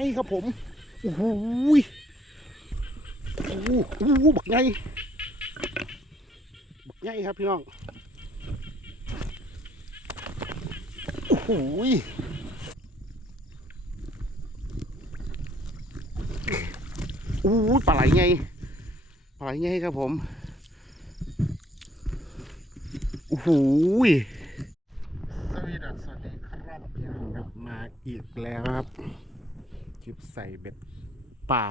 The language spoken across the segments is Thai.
ญ่ครับผมโอ้โหยโอ้โหบักใหญ่บักใหญ่ครับพี่น้องโอ้โหยโอ้ปลาไหลไงปลาไหลไงครับผมโอ้โหย สวัสดีครับสวัสดีครับกลับมาอีกแล้วครับคลิปใส่เบ็ดป่า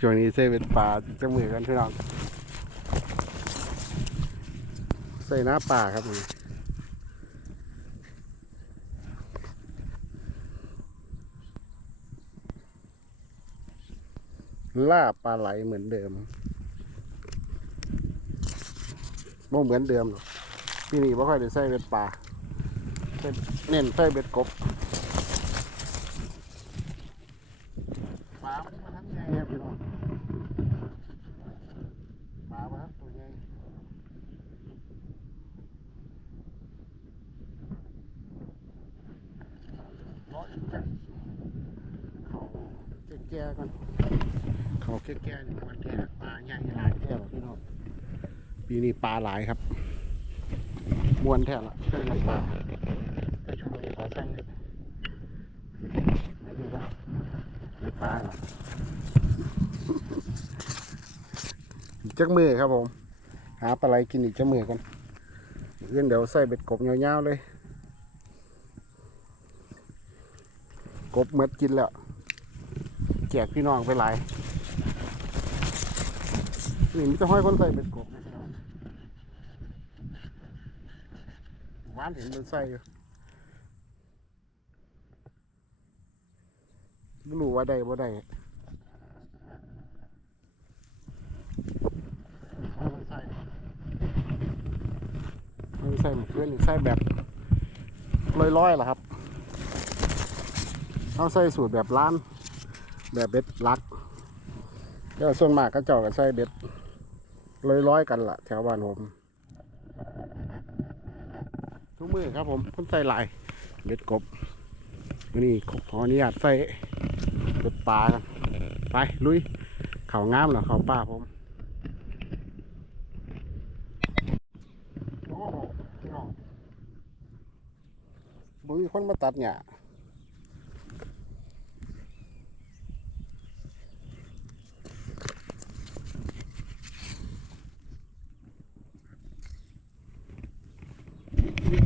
ช่วงนี้ใส่เบ็ดป่าจะมือกันพี่น้องใส่หน้าป่าครับผมล่าปลาไหลเหมือนเดิมบ่เหมือนเดิมหรอกที่นี่ไม่ค่อยได้ใส่เบ็ดปลาเน้นใส่เบ็ดกบปลามันมาทั้งไงครับพี่น้องปลามาทั้งตัวใหญ่รออีกจังเขาแก่ๆกันเขาแก่ๆนี่มันแก่ปลาใหญ่หลายแก่หรอพี่น้อง ปีนี้ปลาหลายครับ มวนแท้ละเครื่องน้ำปลาก็ช่วยขอสั่งเลยดูว่าน้ำปลาอีกจักมือครับผม หาปลาไหลกินอีกจักมือกันเอื้อนเดี๋ยวใส่เบ็ดกบยาวๆเลย กบเม็ดกินแล้วแจกพี่น้องไปหลายนี่มีแต่ห้อยคนใส่เบ็ดกบนะพี่น้อง หวานเห็นมันใส่อยู่ไม่รู้ว่าได้บ่ได้เอามันใส่เอามันใส่เหมือนเพื่อนใส่แบบลอยๆเหรอครับเอาใส่สูตรแบบร้าน แบบเบ็ดลักแล้วส่วนมากก็เจ้าก็ใส่เบ็ดลอยๆกันล่ะ แถวบ้านผม มือครับผมคนใส่ลายเบ็ดกบนี่ขออนุญาตใส่เบ็ดปลากันไปลุยเขางามเหรอเขาป่าผมโอ้โหมีคนมาตัดเนี่ย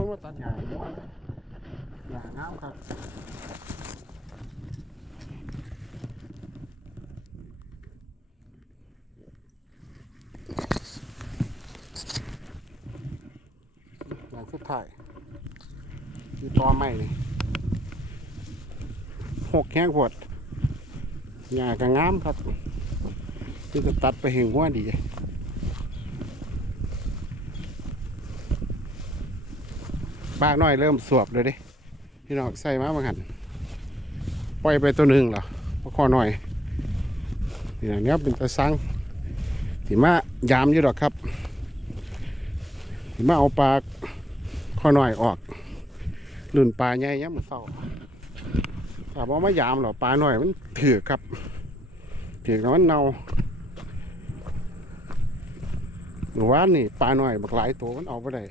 มีคนมาตัดใหญ้าอยู่หญ้าครับอย่าสุดท้ายคือตอไม้นี่หกแข้งปวดหญ้าก็งามครับที่จะตัดไปเห็นหัวดี ปากน้อยเริ่มสวบเลยดิพี่น้องใส่มาบางหันปล่อยไปตัวหนึ่งเหรอพอคอหน่อยนี่นะเนี้ยเป็นตะซังถีมายามอยู่ดอกครับถีมาเอาปลาคอหน่อยออกลุ่นปลาใหญ่ยังมันเศร้าถ้าบ่มายามหรอปลาหน่อยมันถือครับถือแล้วมันเน่าหนูว่านี่ปลาหน่อยบักหลายตัวมันเอาไปได้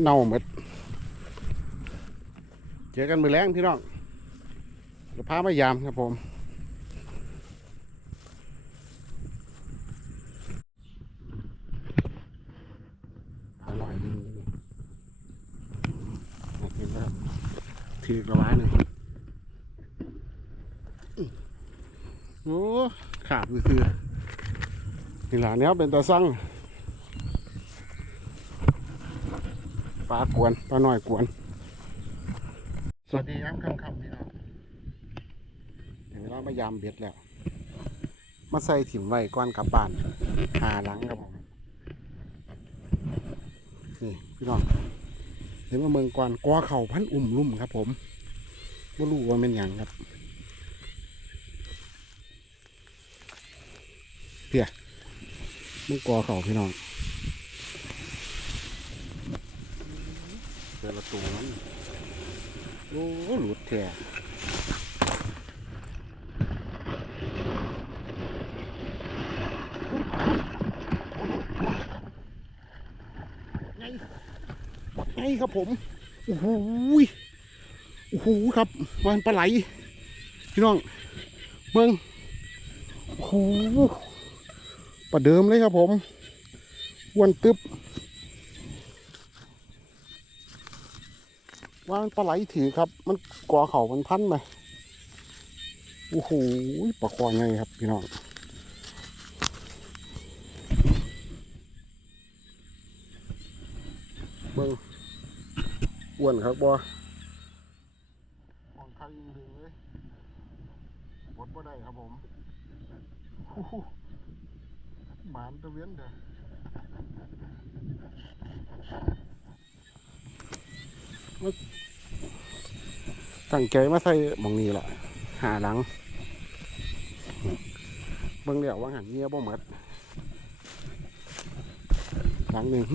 เน่าหมดเจอกันมือแรงพี่น้องเดี๋ยวพามายามครับผมอร่อยดีนี่เห็นแล้วถือกระวาหนึ่งโอ้ขาดมือคือนี่หลานเนี้ยเป็นตาสั่ง ปลากวนปลาหน่อยกวน สวัสดีครับคำคำพี่น้องถึงเวลามายามเบ็ดแล้ว มาใส่ถิ่มไว้ก้อนกลับบ้าน หาหลังครับผมนี่พี่น้องเห็นว่าเมืองก่อนกอเข่าพันอุ่มลุ่มครับ ผมไม่รู้ว่าเป็นหยังครับเพียมึงกอเข่าพี่น้อง เจอประตูมันโอ้หลุดแท้ไงครับผมโอ้โหโอ้โหครับมันปลาไหลพี่น้องเมืองโอ้โหประเดิมเลยครับผม วันตึ๊บ วานปลาไหลถือครับ มันก่อเข่ามันพันไหมโอ้โหปลาคอไงครับพี่น้องเบิ่งอ้วนครับบ่ของใครยิงถึงเลยบดบ่ได้ครับผมโอ้โหหมานตะเวียนเด้อมา ตั้งใจมาใส่หมองนี้แหละหาหลังเบิ่งแล้วว่างหันเงียบ่หมดหลังหนึ่ง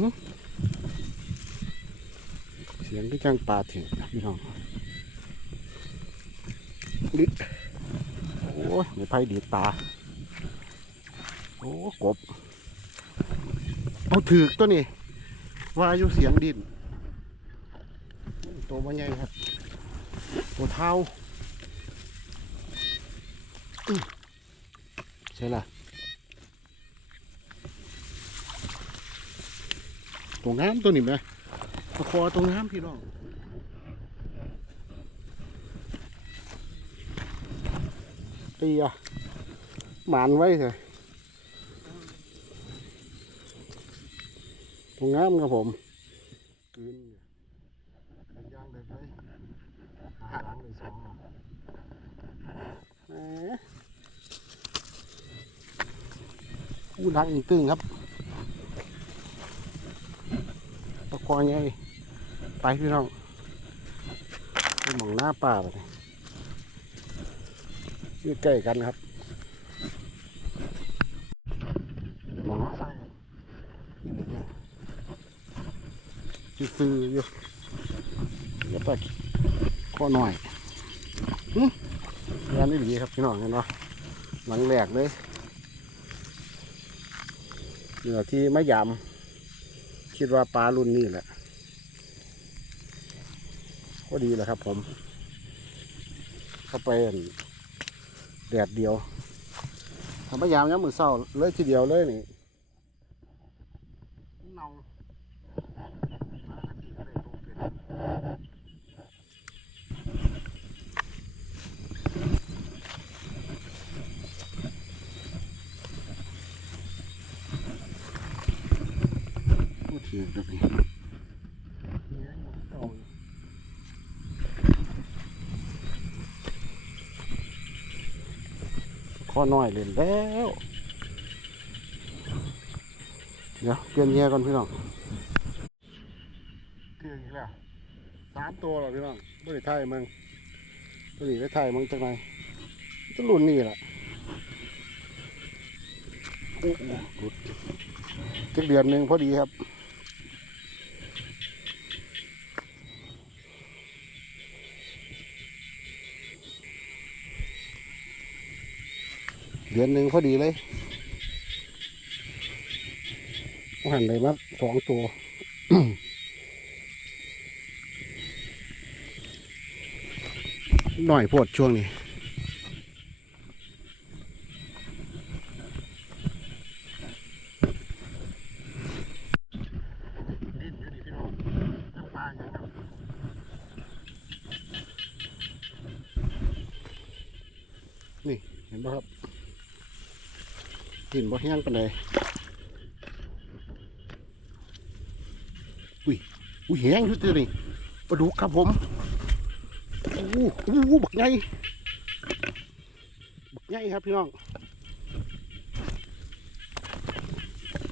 เสียงก็จังปลาถึงพี่น้องดิโอ้ยไม่ไพ่ดีดตา โอ้กบ เอาถือตัวนี้ว่าอยู่เสียงดิน ตัวมันใหญ่ครับ ตัวเท้าใช่ละตัวงามตัวนี้ไหมตะคอตรงน้ำพี่น้องตียหมานไว้เถอะตรงน้ำครับผมกืนเนี่ยย่างเลยไปหาหลังเลยสองหลังแหม อู้หลังอีกตึงครับตะคอนไงไปพี่น้องไปมองหน้าป่าเลยยู่ใกล้กันครับมองใส่ซื้ออยู่เดี๋ยวไปข้อหน่อยหึงานนี่ดีครับพี่น้องเห็นเนาหลังแหลกเลย เหนือที่มะยำคิดว่าปลารุ่นนี้แหละก็ดีแหละครับผม เข้าไปแดดเดียวทำไม้ยามย้ำมือเศร้าเลยทีเดียวเลยนี่ พูดถึงแบบนี้เอาข้อน้อยเล่นแล้ว เดี๋ยวเปลี่ยนแย่ก่อนพี่น้องเที่ยงอีกแล้วสามตัวแล้วพี่น้องไม่ได้ถ่ายมึงไม่ได้ถ่ายมึงจากไหนจะหลุนนี่แหละโอ้โหหลุดจักเดือนหนึ่งพอดีครับ ดือนหนึ่งพอดีเลยหันไปมาสองตัวหน่อยโพดช่วงนี้อยู่ดิพี่น้องน้ำปลาอย่างครับนี่ เห็นป่ะครับ กิน บ่แห้งปานใดอุ้ยอุ้ยแห้งอยู่ตัวนี่ปลาดุกครับผมโอ้โหโอ้บักใหญ่บักใหญ่ครับพี่น้อง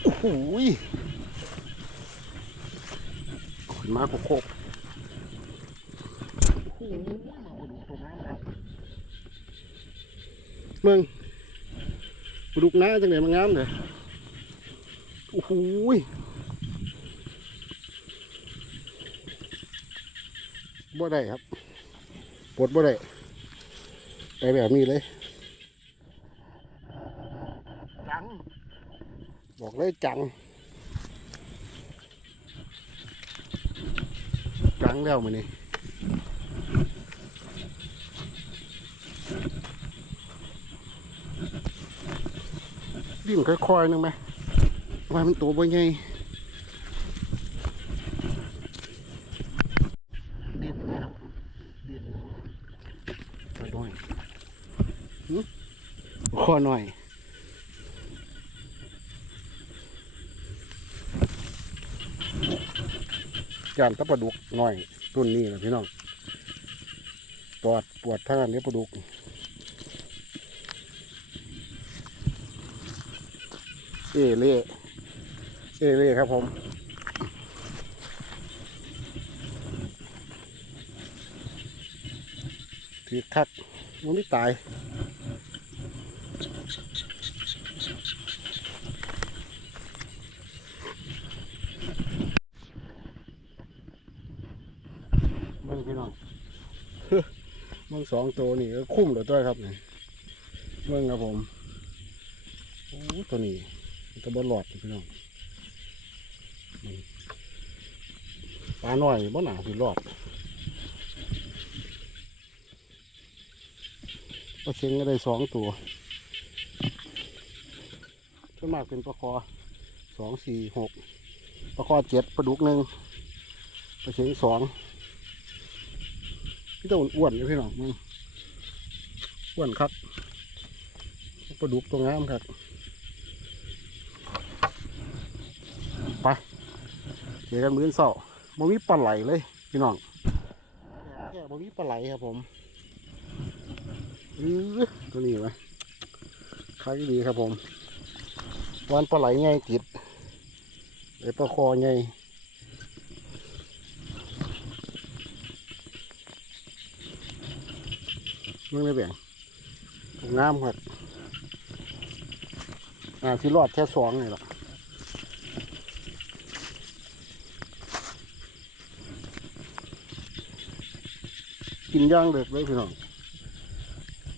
โอ้โหยขึ้นมาโคกมาปลาดุกตัวน้ำครับเมือง ลูกน้าจังไหนมางามเลยโอ้โหยบ่ได้ครับปลดบ่ได้ไปแบบนี้เลยจัง บอกเลยจังงแล้วมือนี้ ดิ้นค่อยๆนึงไหมว่ามันตัวบ่ใหญ่ดิ้นครับดิ้นคอหน่อยหึคอหน่อยยานตะปลาดุกหน่อย ต้นนี้นะพี่น้องปวดปวดท่างนี้ปลาดุก เอเล่เอเล่ครับผมถือคักมันไม่ตายเบิ่งพี่น้องเบิ่งสองตัวนี่ก็คุ้มเลยตัวครับนี่เบิ่งครับผม โอ้ตัวนี้ ตัวบอลหลอดพี่น้องปลาหน่อยบ่หนาสิหลอดปลาเชงก็ได้สองตัวส่วนมากเป็นปลาคอสองสี่หกปลาคอเจ็ดปลาดุกหนึ่งปลาเชงสองพี่ตัวอ้วนๆเลยพี่น้องมึงอ้วนครับปลาดุกตัวงามครับ ไปเจอกันมื้อเสาร์บ่มีปลาไหลเลยพี่น้องแค่บ่มีปลาไหลครับผมอือตัวนี้ไหมคล้ายดีครับผมวันปลาไหลไงติดไอ้ปลาคอไงมึงได้แบ่งงามครับอ่าที่รอดแค่สองนี่หรอก กินย่างเด็กเลยพี่น้อง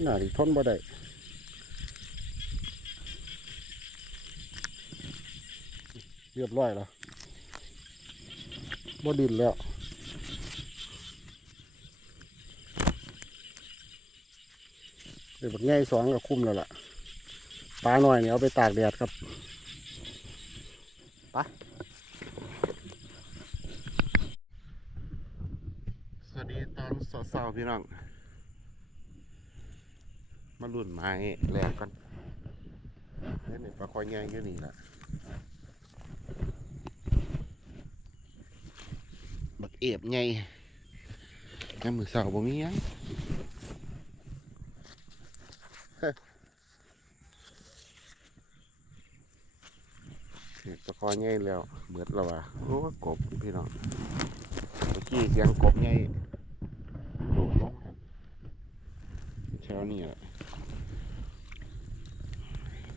หน้าดิทนบ่ได้เรียบร้อยแล้วบ่ดินแล้วเดี๋ยวบักง่ายสองก็คุ้มแล้วล่ะปลาหน่อยเนี่ยเอาไปตากแดดครับไปสวัสดีตอนสาวๆ พี่น้อง มาลุ่นไม้แรกกันเล่นปลาคอยง่ายก็นี่แหละบักเอฟไงน้ำมือสาวบ่มียังถือตะกอใหญ่แล้วเบิดแล้ววะโอ้กบพี่น้องเมื่อกี้เสียงกบใหญ่โดดลงครับ เช้านี่แหละ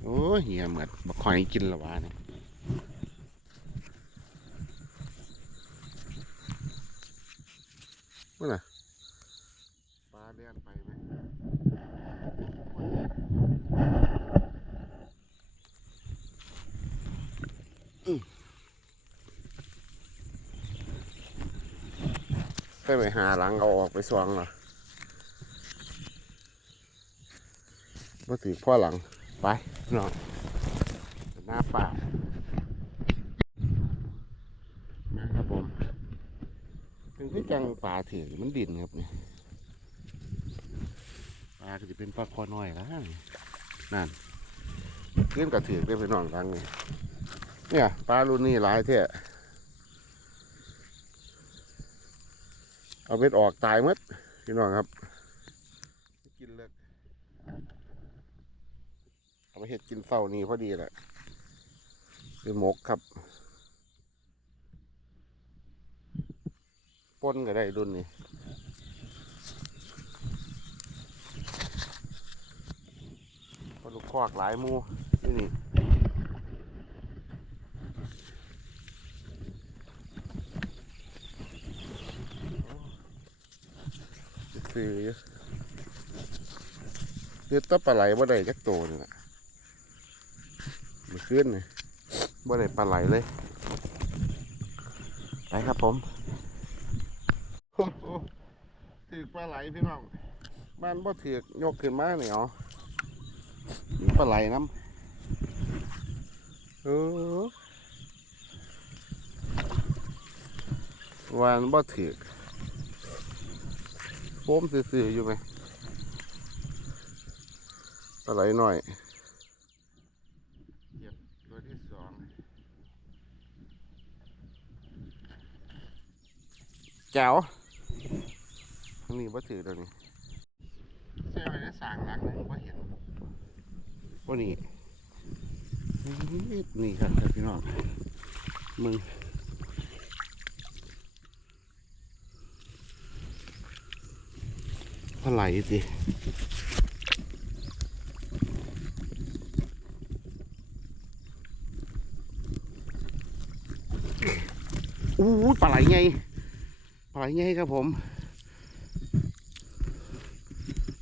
โอ้ยเหี้ยเหมือนบักหอยกินและวะเนี่ยว่าน่ะปลาเลียนไปไหมไปไปหาหลังเอาออกไปสวางเหรอ มาถือพ่อหลัง ไปนอนหน้าป่ามาครับผมเป็นที่จังป่าเถือมันดินครับเนี่ยปลาก็จะเป็นปลาคอน้อยแล้วนั่นเลื่อนกระถือได้ไปนอนรังนี่เนี่ยปลารุ่นนี้หลายเท่เอาเบ็ดออกตายหมดพี่น้องครับ กินเลยเอาไปเห็ด กินเฝ้านี่พอดีแหละคือหมกครับปนก็ได้รุ่นนี้ปลาลูกคอกหลายมูนี่นี่ซื้ออยู่เลือดตะปลาไหลบ่ได้จักโตนี่แหละ มาขึ้นนี่บ่ได้ปลาไหลเลย ไปครับผมถือกปลาไหลพี่น้องบ้านบ่ถือกยกขึ้นมาเนี่ยเอามีปลาไหลน้ำเออวานบ่ถือกโฟมซื่อๆอยู่ไหมปลาไหลหน่อยเก็บตัวที่สองแจ๋วอันนี้บ่ถือตัวนี้เสียไปได้สางหลังนึงบ่เห็นบ่นี่นี่ครับครับพี่น้องมึงปลาไหลสิอู้ยปลาไหลไง ปลาไหลไงครับผม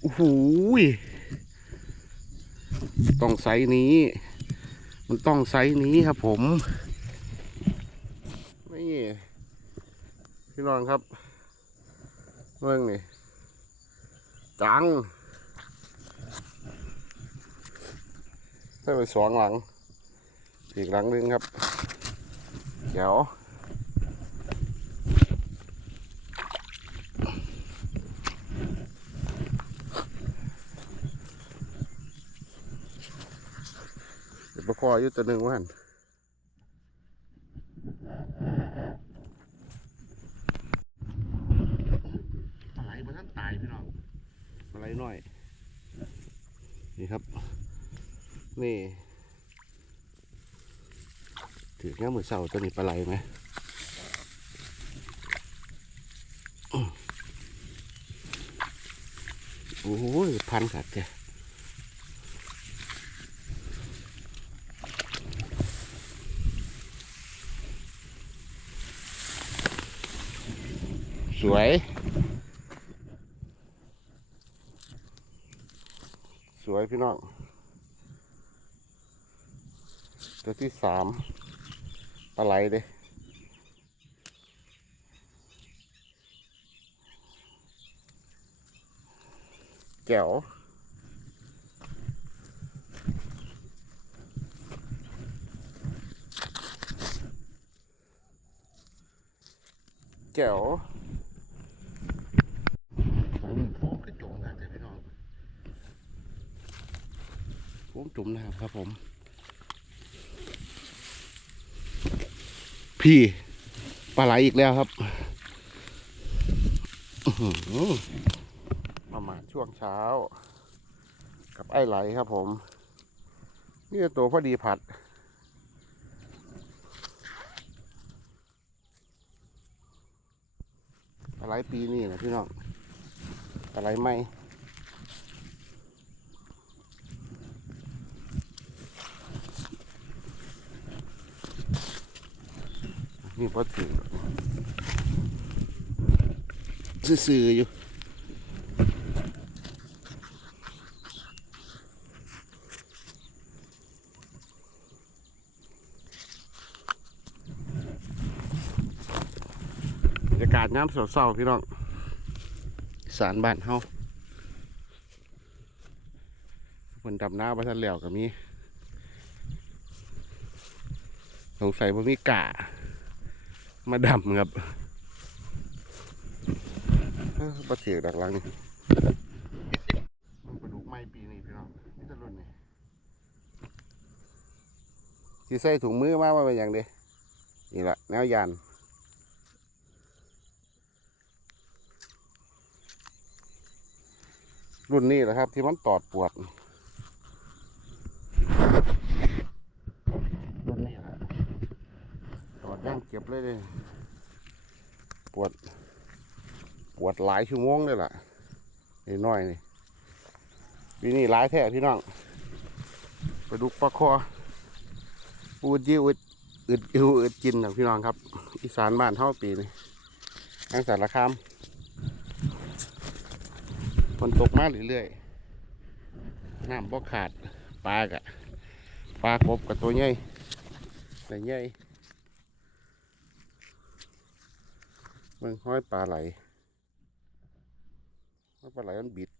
โอ้โหยต้องไซนี้ มันต้องไซนี้ครับผม นี่พี่น้องครับเรื่องนี่จังได้ไปสองหลัง อีกหลังนึงครับ เดี๋ยว เดี๋ยวประ คออยู่ตัวหนึ่งว่าหันปลาไหลมันท่านตายพี่น้องปลาไหลน้อย นี่ครับ นี่ถือแค่มือเสาตัวนี้ปลาไหลไหมอื้อโอ้โหพันขาดแก วย สวยพี่น้องตัวที่สามปลาไหลเด้แจ๋วแจ๋ว ผมผมกระจงนะแต่พี่น้อง ผมจุ่มน้ำครับผม พี่ปลาไหลอีกแล้วครับประมาณช่วงเช้า กับไอ้ไหลครับผม นี่ตัวพอดีผัดปลาไหลปีนี้นะพี่น้องอะไรไหม พอถือซื่อๆอยู่บรรยากาศน้ำเศร้าๆพี่น้องสารบ้านเฮาคนดำหน้าบ้านแล้วก็มีสงสัยว่ามีกะ มาดำครับเอ้อบ่เสียดักหลังนี่มันปลาดุกไม้ปีนี้พี่น้องนี่ตะลุ่นนี่สิใส่ถุงมือมาว่าเป็นอย่างเดีนี่แหละแนวยานรุ่นนี้แหละครับ ที่มันตอดปวดรุ่นนี้แหละตอดย่าง เก็บเลยเลยปวด ปวดหลายชั่วโมงเลยล่ะนี่น้อยนี่ปีนี้หลายแท้พี่น้องไปดูปลาคออูดยิ้วอึดอึดอิวอึดกินนะพี่น้องครับ อีสานบ้านเท่าปีนี่ทางสารคามฝนตกมาเรื่อยๆน้ำบ่ขาดปลากะปลากบกับตัวใหญ่แต่ใหญ่ เบิ่งห้อยปลาไหลมันปลาไหลมันบิด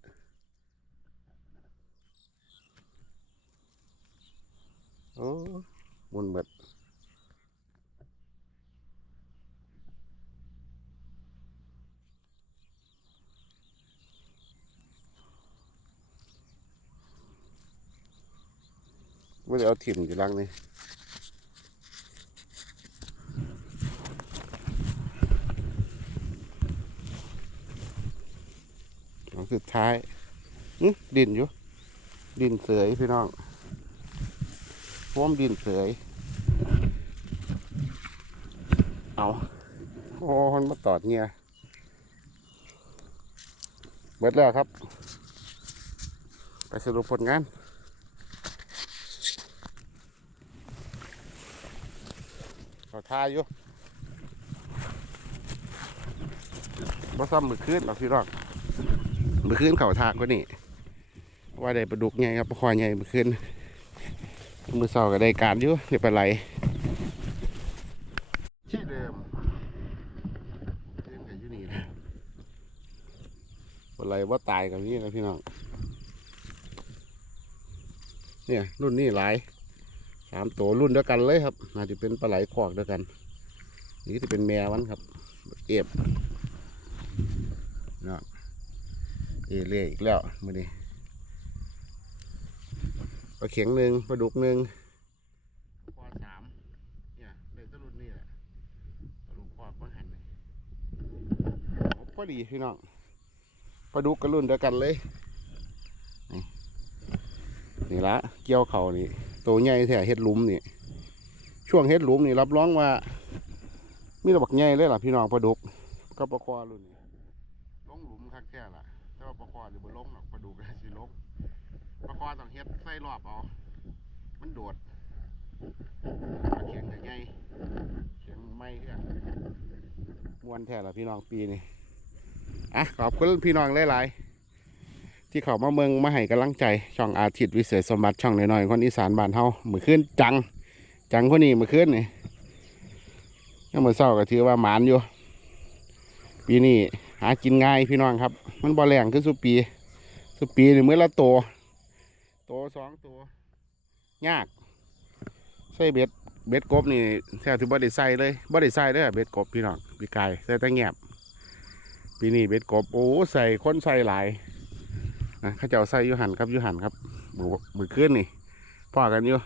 โอ้หมุนเบิดไม่ได้เอาถิ่มอยู่หลังนี่หลัง สุดท้ายดินอยู่ ดินเสยพี่น้องพวมดินเสยเอาโอ้มันมาตอดเงียเบิดแล้วครับ ไปสรุปผลงานเขาทายอยู่บ่ซ้ำมือคืนหรอกพี่รอก มือคืนเขาทากกว่านี่ว่าได้ปลาดุกไงครับปลาคอยไงมือคืนมือเสาก็ได้การอยู่ไม่เป็นไรที่เดิมเดิมกันอยู่นี่นะเป็นไรว่าตายกับนี่นะพี่น้องเนี่ยรุ่นนี้หลายสามตัวรุ่นเดียวกันเลยครับน่าจะเป็นปลาไหลขอกเดียวกันนี่จะเป็นแม่มันครับ เอฟเนาะ เอเล่อีกแล้วมือนี้ปลาเข็งหนึ่งปลาดุกหนึ่งปลาสามเนี่ยเลยต้นรุ่นนี่แหละปลาดุกปลาปลาหันเลยพอดีพี่น้องปลาดุกกับรุ่นเดียวกันเลย นี่นี่ละเกี่ยวเขานี่ตัวใหญ่แท้เฮ็ดหลุมนี่ช่วงเฮ็ดหลุมนี่รับรองว่า มีระบักใหญ่เลยล่ะพี่น้องปลาดุกก็ปลาคอรุ่นนี้ลงหลุมคักแค่ล่ะแต่ว่า ปลาคอหรือบนลงหรอกปลาดุกสิลงปลากรต้องเฮ็ดใส่รอบเอามันโดดเขียงใหญ่เขียงไม่เอื้อมวนแท้ละพี่น้องปีนี้อะขอบคุณพี่น้องหลายๆที่เขามาเมืองมาให้กำลังใจ ช่องอาทิตย์วิเศษสมบัติช่องน้อยๆคนอีสานบ้านเฮาเมื่อคืนจัง จังคนนี้เมื่อคืนนี่ยังมื่อเช้าก็ถือว่าหมานอยู่ปีนี้ หากินง่ายพี่น้องครับ มันบ่แรงขึ้นสุปี สุปีนี่เมื่อละโตวตัวสองตัวยากใส่เบ็ดเบ็ดกบนี่แท้ถือบ่ได้ใส่เลยบ่ได้ใส่เด้อเบ็ดกบพี่น้องพี่กายใส่แต่แงบปีนี้เบ็ดกบโอ้ใส่คนใส่หลายนะข้าเจ้าใส่ยูหันครับยูหันครับมือมือขึ้นนี่พ่อกันอยู่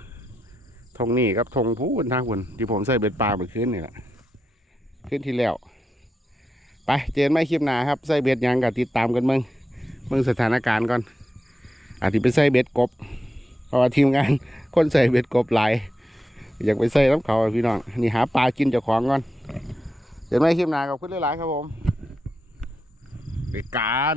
ทงนี่ครับทงพูนทางพุ่นที่ผมใส่เบ็ดปลามือขึ้นนี่แหละขึ้นที่แล้ว ไปเจนไม่คลิปหนาครับใส่เบ็ดยังกับติดตามกันเมืองเมืองสถานการณ์ก่อนอาจจะไปใส่เบ็ดกบ เพราะว่าทีมงานคนใส่เบ็ดกบหลายอยากไปใส่น้ำเขาพี่น้องนี่หาปลากินเจ้าของก่อนเจนไม่คลิปหนากับคุณหลายๆครับผมไปการ